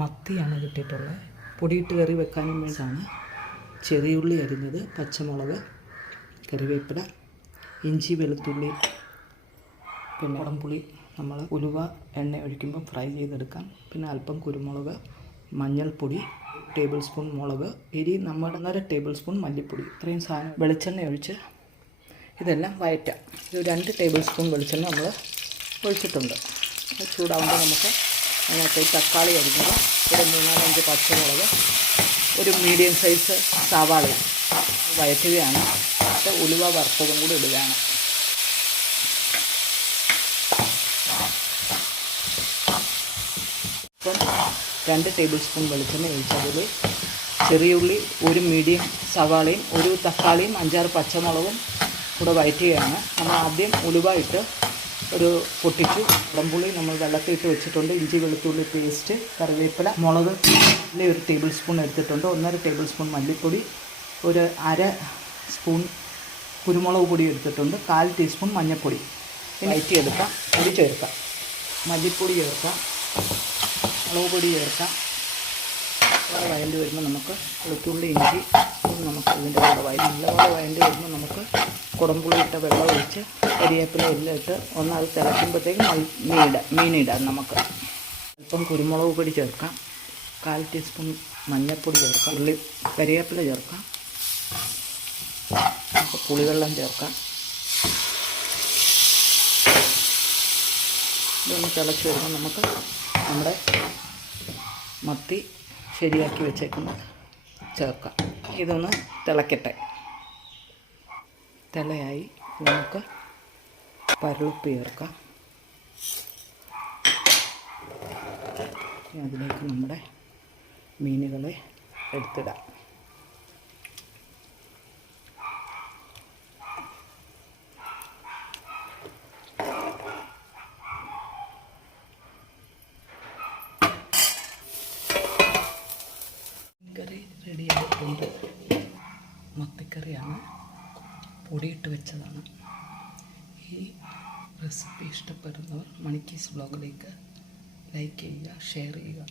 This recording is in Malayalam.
മത്തിയാണ് കിട്ടിയിട്ടുള്ളത്. പൊടിയിട്ട് കറി വെക്കാനും വേണ്ടിയാണ്. ചെറിയുള്ളി അരിഞ്ഞത്, പച്ചമുളക്, കറിവേപ്പില, ഇഞ്ചി, വെളുത്തുള്ളി, പിന്നെ കുടംപുളി. നമ്മൾ ഉലുവ എണ്ണ ഒഴിക്കുമ്പോൾ ഫ്രൈ ചെയ്തെടുക്കാം. പിന്നെ അല്പം കുരുമുളക്, മഞ്ഞൾപ്പൊടി, ടേബിൾ സ്പൂൺ മുളക്, എരി നമ്മുടെ 1.5 ടേബിൾ സ്പൂൺ മല്ലിപ്പൊടി. ഇത്രയും സാധനം വെളിച്ചെണ്ണ ഒഴിച്ച് ഇതെല്ലാം വഴറ്റാം. ഒരു 2 ടേബിൾ സ്പൂൺ വെളിച്ചെണ്ണ നമ്മൾ ഒഴിച്ചിട്ടുണ്ട്. ചൂടാകുമ്പോൾ നമുക്ക് അതിനകത്ത് തക്കാളി അരിഞ്ഞത്, ഒരു 3-5 പച്ചമുളക്, ഒരു മീഡിയം സൈസ് സവാളയും വഴറ്റുകയാണ്. ഉലുവ വറുത്തതും കൂടി ഇടുകയാണ്. ഇപ്പം 2 ടേബിൾ സ്പൂൺ വെളിച്ചെണ്ണ ഒഴിച്ചതിൽ ചെറിയുള്ളി, ഒരു മീഡിയം സവാളയും, ഒരു തക്കാളിയും, 5-6 പച്ചമുളകും കൂടെ വഴറ്റുകയാണ്. നമ്മൾ ആദ്യം ഉലുവ ഇട്ട് ഒരു പൊട്ടിച്ചു. കുടംപുളി നമ്മൾ വെള്ളത്തിലിട്ട് വെച്ചിട്ടുണ്ട്. ഇഞ്ചി വെളുത്തുള്ളി പേസ്റ്റ്, കറിവേപ്പില, മുളക് 1 ടേബിൾ സ്പൂൺ എടുത്തിട്ടുണ്ട്. 1.5 ടേബിൾ സ്പൂൺ മല്ലിപ്പൊടി, ഒരു 1/2 സ്പൂൺ കുരുമുളക് പൊടി എടുത്തിട്ടുണ്ട്. 1/4 ടീസ്പൂൺ മഞ്ഞൾപ്പൊടി. വഴറ്റിയെടുക്കാം. പൊടി ചേർക്കാം. മല്ലിപ്പൊടി ചേർക്കാം, മുളക് പൊടി ചേർക്കാം. വഴണ്ടി വരുമ്പോൾ നമുക്ക് വെളുത്തുള്ളി, ഇഞ്ചി നമുക്ക് ഇതിൻ്റെ കൂടെ നല്ലപോലെ വഴണ്ടി വരുമ്പോൾ നമുക്ക് കുടംപുളി ഇട്ട വെള്ളം ഒഴിച്ച് കരിവേപ്പില എല്ലാം ഇട്ട് അത് തിളയ്ക്കുമ്പോഴത്തേക്കും മീനിടാം. നമുക്ക് അല്പം കുരുമുളക് പൊടി ചേർക്കാം. 1/4 ടീസ്പൂൺ മഞ്ഞൾപ്പൊടി ചേർക്കാം. കരിവേപ്പില ചേർക്കാം. നമുക്ക് പുളിവെള്ളം ചേർക്കാം. ഇതൊന്ന് തിളച്ച് വരുമ്പോൾ നമുക്ക് നമ്മുടെ മത്തി ശരിയാക്കി വെച്ചേക്കുന്നത് ചേർക്കാം. ഇതൊന്ന് തിളക്കട്ടെ. തിളയായി നമുക്ക് പരളുപ്പ് ചേർക്കാം. അതിലേക്ക് നമ്മുടെ മീനുകളെ എടുത്തിടാം. കറി റെഡിയായിട്ടുണ്ട്. മത്തിക്കറിയാണ്, പൊടിയിട്ട് വെച്ചതാണ്. ഈ റെസിപ്പി ഇഷ്ടപ്പെടുന്നവർ മണിക്കീസ് വ്ളോഗിലേക്ക് ലൈക്ക് ചെയ്യുക, ഷെയർ ചെയ്യുക.